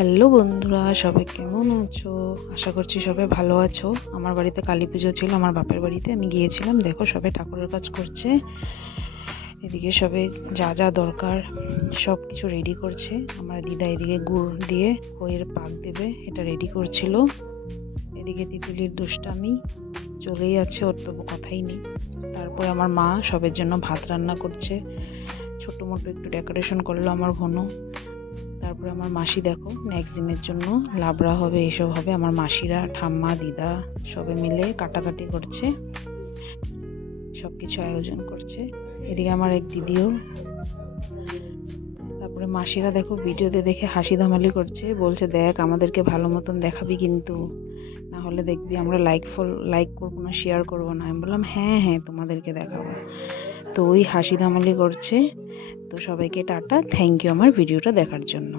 Hello বন্ধুরা, সবাই কেমন আছো? আশা করছি সবাই ভালো আছো। আমার বাড়িতে কালী পুজো ছিল, আমার বাপের বাড়িতে আমি গিয়েছিলাম। দেখো সবাই ঠাকুরের কাজ করছে। এদিকে সবাই যা যা দরকার সব কিছু রেডি করছে। আমার দিদা এদিকে গুড় দিয়ে খইয়ের পাক দেবে, এটা রেডি করছিল। এদিকে তিতুলির দুষ্টামি চলেই যাচ্ছে, ওর তো কথাই নেই। তারপরে আমার মা সবের জন্য ভাত রান্না করছে, ছোটো মোটো একটু ডেকোরেশন করলো আমার ঘন। তারপরে আমার মাসি দেখো নেক্সট দিনের জন্য লাবড়া হবে, এসব হবে। আমার মাসিরা, ঠাম্মা, দিদা সবে মিলে কাটাকাটি করছে, সব কিছু আয়োজন করছে। এদিকে আমার এক দিদিও। তারপরে মাসিরা দেখো ভিডিওতে দেখে হাসি ধামালি করছে, বলছে দেখ আমাদেরকে ভালো মতন দেখাবি, কিন্তু না হলে দেখবি আমরা লাইক করবো না, শেয়ার করবো না। আমি বললাম হ্যাঁ হ্যাঁ তোমাদেরকে দেখাবো। তো ওই হাসি ধামালি করছে। তো সবাইকে টাটা, থ্যাংক ইউ আমার ভিডিওটা দেখার জন্য।